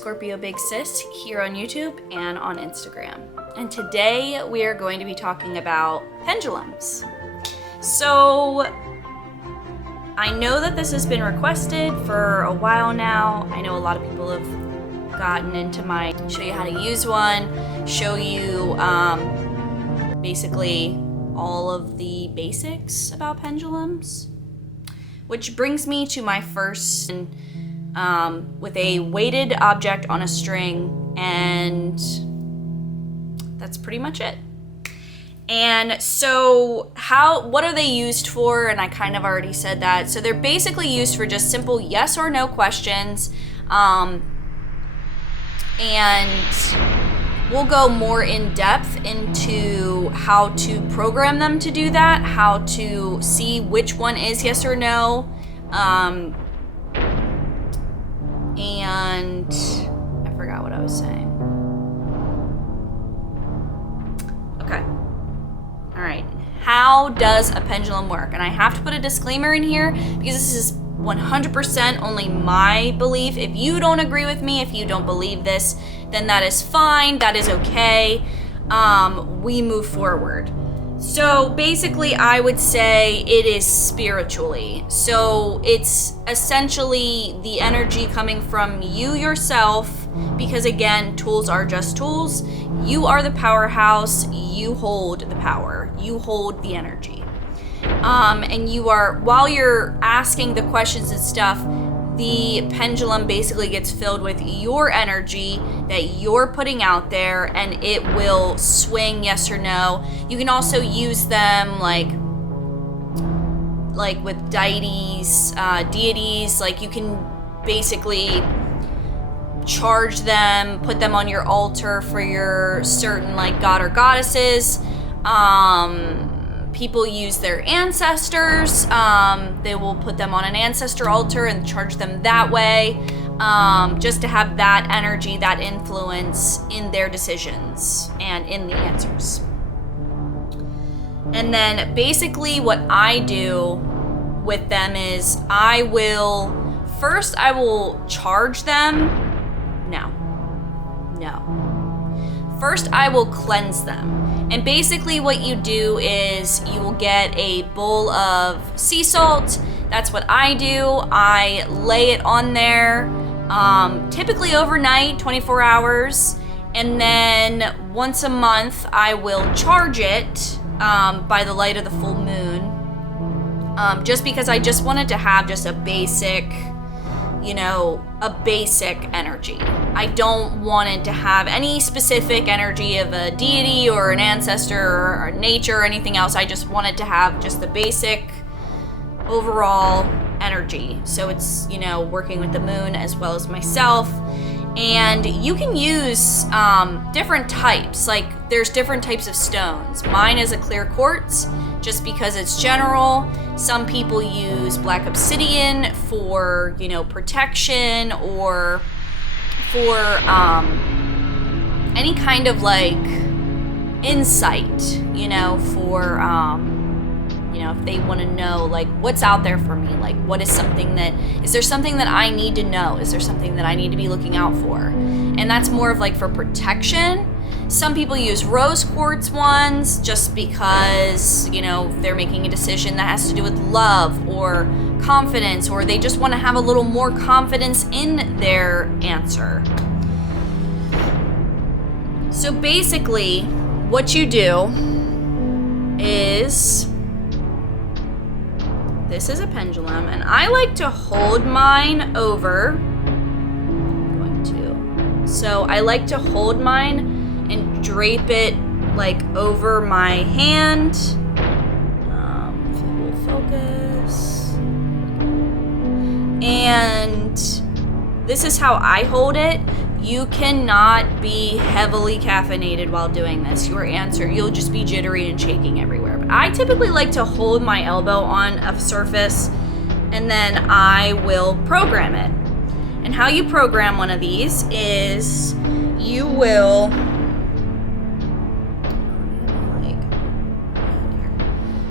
Scorpio Big Sis here on YouTube and on Instagram. And today we are going to be talking about pendulums. So I know that this has been requested for a while now. I know a lot of people have gotten into my show you how to use one, show you basically all of the basics about pendulums. Which brings me to my first with a weighted object on a string, and that's pretty much it. And so what are they used for? And I kind of already said that. So they're basically used for just simple yes or no questions. And we'll go more in depth into how to program them to do that, how to see which one is yes or no. And I forgot what I was saying. Okay. All right. How does a pendulum work? And I have to put a disclaimer in here because this is 100% only my belief. If you don't agree with me, if you don't believe this, then that is fine. That is okay. We move forward. So basically, I would say it is spiritually. So it's essentially the energy coming from you yourself, because again, tools are just tools. You are the powerhouse. You hold the power. You hold the energy. And you are, while you're asking the questions and stuff, the pendulum basically gets filled with your energy that you're putting out there, and it will swing yes or no. You can also use them like with deities, like you can basically charge them, put them on your altar for your certain like god or goddesses. People use their ancestors. They will put them on an ancestor altar and charge them that way, just to have that energy, that influence in their decisions and in the answers. And then basically what I do with them is I will charge them. No. First, I will cleanse them. And basically what you do is you will get a bowl of sea salt. That's what I do. I lay it on there, typically overnight, 24 hours. And then once a month, I will charge it by the light of the full moon. Just because I just wanted to have just a basic energy. I don't want it to have any specific energy of a deity or an ancestor or nature or anything else. I just want it to have just the basic overall energy. So it's, working with the moon as well as myself. And you can use different types. Like there's different types of stones. Mine is a clear quartz, just because it's general. Some people use black obsidian for, protection, or for any kind of like insight, for if they want to know like what's out there for me, like is there something that I need to know? Is there something that I need to be looking out for? And that's more of like for protection. Some people use rose quartz ones just because, they're making a decision that has to do with love or confidence, or they just want to have a little more confidence in their answer. So basically, what you do is, this is a pendulum, and I like to hold mine over. So I like to hold mine and drape it like over my hand. If it will focus. And this is how I hold it. You cannot be heavily caffeinated while doing this. You'll just be jittery and shaking everywhere. But I typically like to hold my elbow on a surface, and then I will program it. And how you program one of these is you will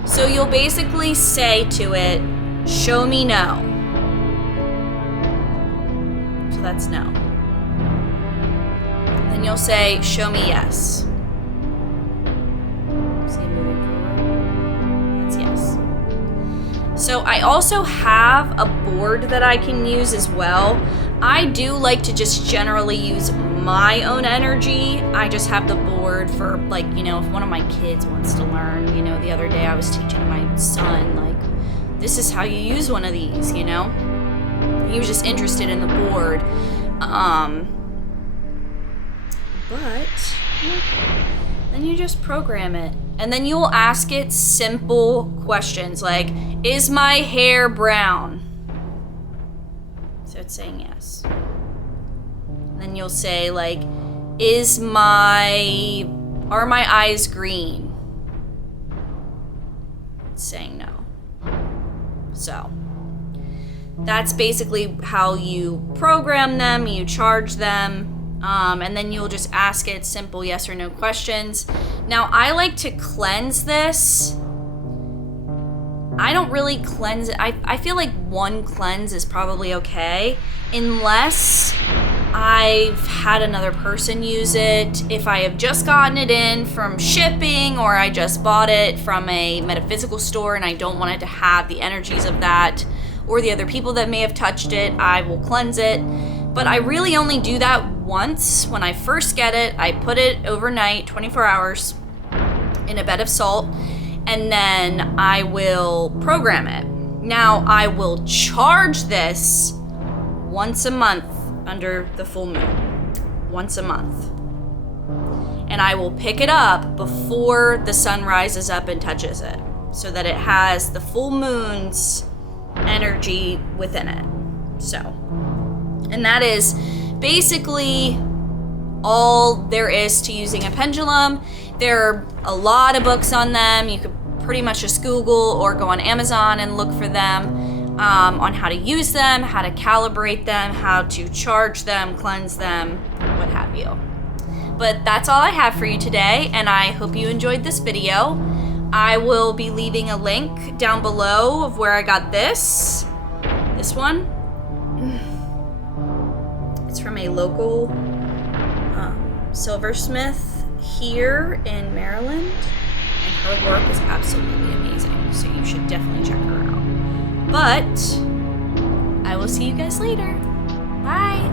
so you'll basically say to it, show me no. So that's no. and you'll say, show me yes. See, moving forward. That's yes. So I also have a board that I can use as well. I do like to just generally use my own energy. I just have the board for, like, you know, if one of my kids wants to learn. You know, the other day I was teaching my son, like, this is how you use one of these, you know? He was just interested in the board. But then you just program it. And then you'll ask it simple questions like, is my hair brown? So it's saying yes. And then you'll say, like, are my eyes green? It's saying no. So that's basically how you program them, you charge them. And then you'll just ask it simple yes or no questions. Now, I like to cleanse this. I don't really cleanse it. I feel like one cleanse is probably okay, unless I've had another person use it. If I have just gotten it in from shipping, or I just bought it from a metaphysical store and I don't want it to have the energies of that, or the other people that may have touched it, I will cleanse it. But I really only do that once. When I first get it, I put it overnight, 24 hours, in a bed of salt, and then I will program it. Now, I will charge this once a month under the full moon. Once a month. And I will pick it up before the sun rises up and touches it, so that it has the full moon's energy within it. So, and that is basically all there is to using a pendulum. There are a lot of books on them. You could pretty much just Google or go on Amazon and look for them on how to use them, how to calibrate them, how to charge them, cleanse them, what have you. But that's all I have for you today, and I hope you enjoyed this video. I will be leaving a link down below of where I got this one. It's from a local silversmith here in Maryland, and her work is absolutely amazing, so you should definitely check her out. But I will see you guys later. Bye.